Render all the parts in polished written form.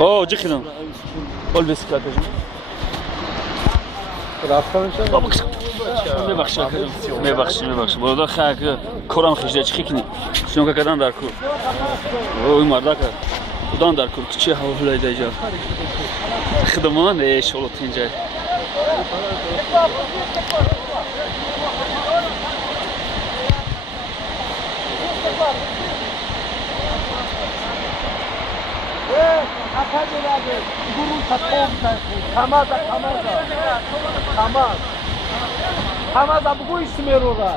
اوه جخنم قول بس كاتج میبخش بودا خاک کورم خجده چی کنی شنوکا کدان در کو اوی مردا که کدان در کو چی حوله دیجا خدمان شلو تینجا Kamada bu ismi orada.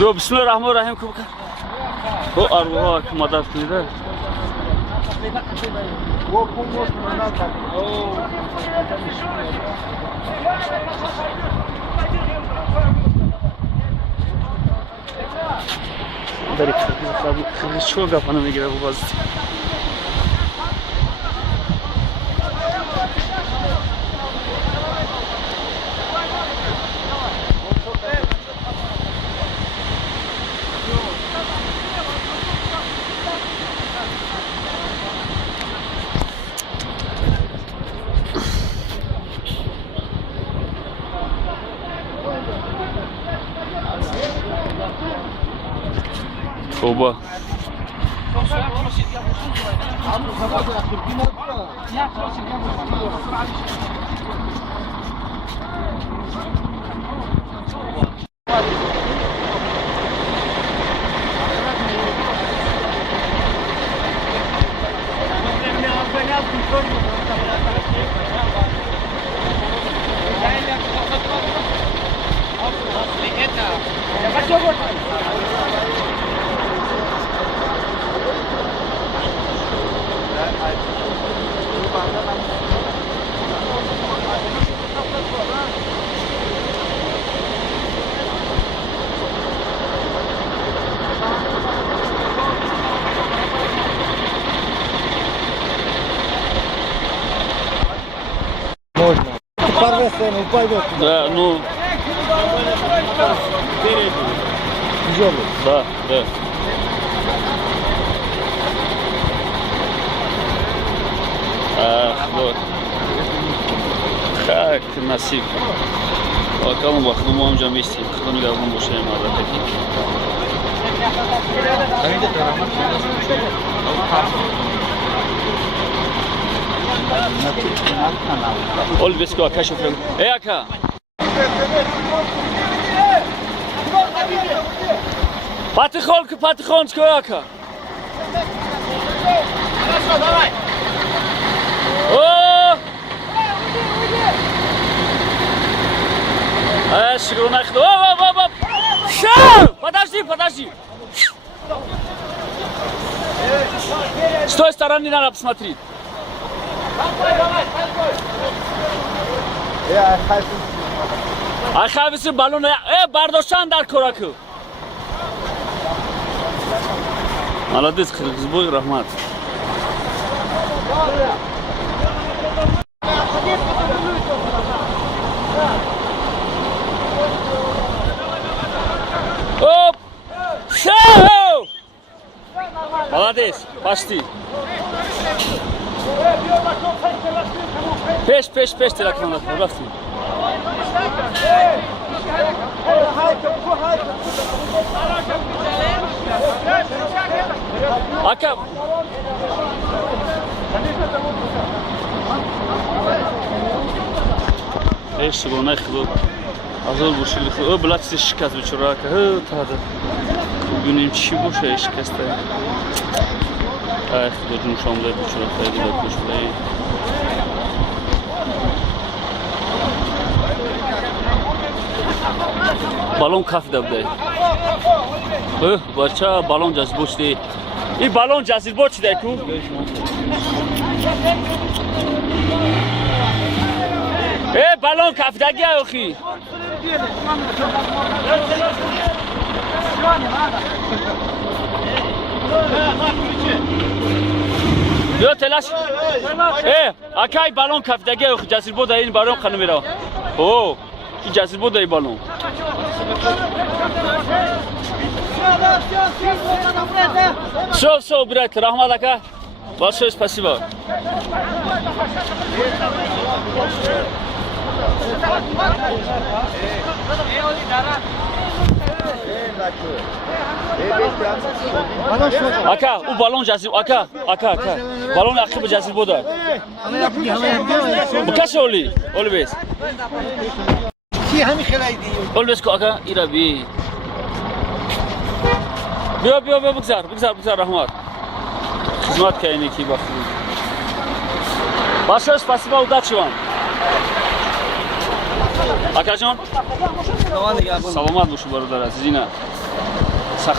دو بسم الله الرحمن الرحیم کوکا او ارواح کمادات کنیده داری خیلی چون گفانه میگیره bu bazı Oba. Да, ну. Тяжелый. Да. Вот. Как насип. Bakalım bakalım amcam istiyor. Kılını geldim boşaya mağara peki. Ol besko akaş ofrem. Aka. Patихоньку aka. О! Шигрунах. Оп. Шау! Подожди. С той стороны надо посмотреть. Ахависи балон бардошан дар кораку. Молодец, Кыргызбой, рахмат. Оп! Шау! Молодец, почти. Пеш, телакнонат, рафти. Ака. Эш гонах ду. Азол бушили. О, блатси шикас бичурака. Тада. Бugün çi boşa şikasta. Ay, xudojun şamda бичурака гида кушлай. Balon kafi dabday. Barcha balon jazbochdi. I balon jazbochdi ku. Balon kafi dagi axi. Yo telash. Akay balon kafi dagi axi jazbochdi in balon qanmira. O. ki cazibə də balon. Все, брат, Рахмат ака. Большое спасибо. Ака, у балон жазиб, ака. Балон ақиб жазиб бода. Букаш оли бес. Ki hami xelaydi. Ol bes ко ака, ира би. بیا بگذار رحمت خدمت کردی کی با خوب باشه спасибо удачи вам ака جان саломат боши бародар азизина